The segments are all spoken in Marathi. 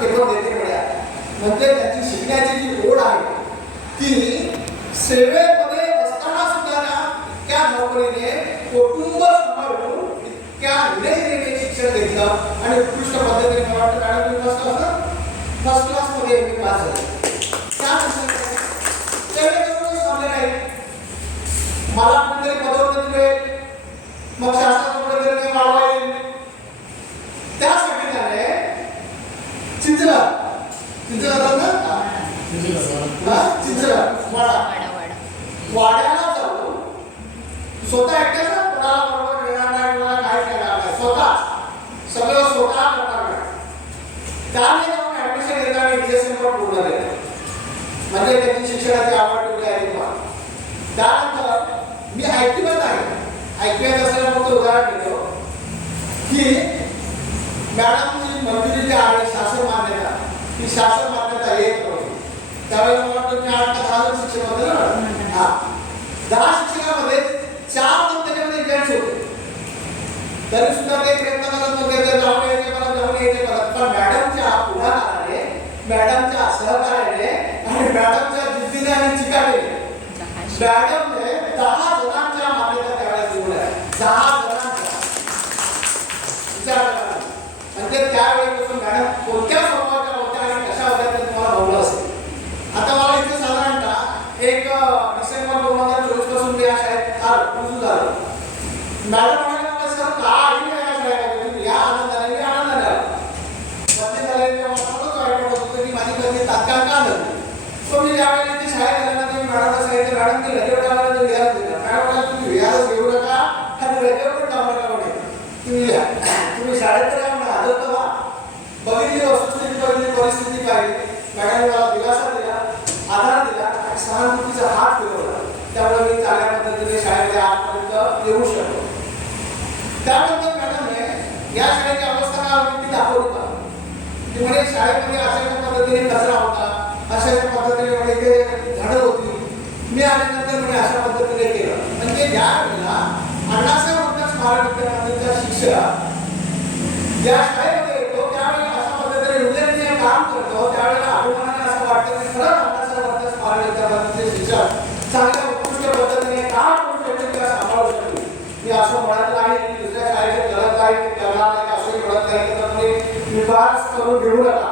पेपर देते मिळाला. म्हणजे त्याची शिकण्याची जी ओढ आहे ती सेवेमध्ये असताना सुद्धा त्या धावपळीने कुटुंब सांभाळून इतक्या विनयतेने शिक्षण घेतलं आणि उत्कृष्ट पद्धतीने मला वाटतं मॅडम फर्स्ट क्लासमध्ये मी पास झाले. मला कुठेतरी पदोन्नती मिळेल, मग शासनाकडे जर काही वाढवा येईल, त्यासाठी त्याने चिंचला वाड्याला जाऊन स्वतः एकट्याचा कोणाला बरोबर येणार नाही, कोणाला काहीच येणार नाही, स्वतः सगळं स्वतः करणार नाही. त्याने जाऊन ऍडमिशन घेताना DSM पण पूर्ण केलं. म्हणजे त्याची शिक्षणाची आवड ठेवली आहे तुम्हाला. त्यानंतर मी IPS आहे, IPS असलेला फक्त उदाहरण देतो की मॅडमची मंजुरी जी आहे शासन मान्यता, ही शासन मान्यता येत नव्हती. त्यावेळेस मला वाटतं मी 8-10 शिक्षक होते ना. 10 शिक्षकामध्ये 4 जण त्याच्यामध्ये जेंट्स होते. तरी सुद्धा ते प्रयत्न करत नव्हते जाऊन यायचे परत. पण मॅडमच्या पुढाकाराने, मॅडमच्या सहकार्याने आणि मॅडमच्या जिद्दीने आणि चिकाटीने मॅडमने 10 जणांच्या मान्यता त्यावेळेस दिल्या. 10 जणांच्या विचार करा. म्हणजे त्यावेळेपासून मॅडम कोणत्या स्वभावाच्या होत्या आणि कशा होत्या ते तुम्हाला बघलं असेल. आता मला इथे साधारणतः 1 डिसेंबर 2024 पासून मी या शाळेत रुजू झालो. मॅडम म्हणाले सर काही नाही या शाळेमध्ये, या आनंदाने मी आनंदाने आलो. बदली झाले तेव्हा मलाच वाईट वाटत होतं की माझी बदली तात्काळ का झाली. पण मी ज्यावेळेला ती शाळेत आल्यानंतर मी मॅडमला सांगितलं, मॅडम ती रजेवर आल्यानंतर व्याज दिला. मॅडम म्हणाले तुम्ही व्याज घेऊ नका आणि रजेवर पण जाऊ नका म्हणे. तुम्ही शाळेत तर म्हणा हजर तर व्हा. बघितली वस्तुस्थिती, बघितली परिस्थिती काय. मॅडमने मला दिलासा दिला, आधार दिला आणि सहानुभूतीचा हात फिरवला. त्यामुळे मी चांगल्या पद्धतीने शाळेमध्ये आजपर्यंत येऊ शकतो. त्यानंतर मॅडमने या शाळेची अवस्था काय होती ती दाखवली का. ती म्हणे शाळेमध्ये अशा पद्धतीने कचरा होता, अशा पद्धतीने म्हणे इथे झाडं होती. मी आल्यानंतर म्हणे अशा पद्धतीने केलं. म्हणजे ज्या वेळेला अण्णासाहेब उद्यान स्मारक विद्यामंदिरचा शिक्षक ज्या शाळेमध्ये येतो त्यावेळेला अशा पद्धतीने उल्लेखनीय काम करतो, त्यावेळेला अभिमानाने असं वाटतं की खरंच अण्णासाहेब उद्यान स्मारक विद्यामंदिरचे शिक्षक चांगल्या उत्कृष्ट पद्धतीने काम करू शकतील किंवा सांभाळू शकतील. मी असं म्हणत नाही की दुसऱ्या शाळेचे गरज आहे की करणार नाही असंही म्हणत नाही, तर विकास करून घेऊ नका.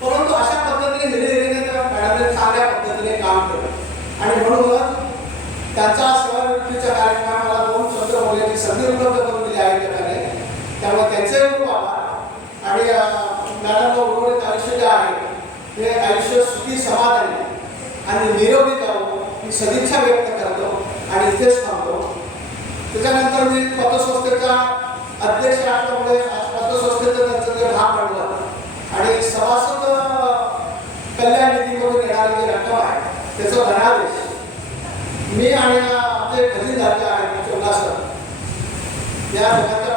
परंतु अशा पद्धतीने धीरे त्या मॅडमने चांगल्या पद्धतीने काम केलं. आणि म्हणूनच त्यांचा सहनियुक्तीच्या कार्यक्रमाला मला 2 सत्र बोलण्याची संधी उपलब्ध करून दिली आहे त्याने. त्यामुळे त्यांचे खूप आभार. आणि मॅडमला उर्वरित आयुष्य जे आहे ते आयुष्य सुखी समाधानी आणि निरोगी जावं ही सदिच्छा व्यक्त करतो आणि इथेच थांबतो. त्याच्यानंतर मी पतसंस्थेचा अध्यक्ष असल्यामुळे पतसंस्थेचं त्यांचं जे भाग काढलं आणि सभासद कल्याण निधीमधून येणारी जी रक्कम आहे त्याचा धनादेश मी आणि आमचे खजिनदार जे आहेत चोला सर या दोघांच्या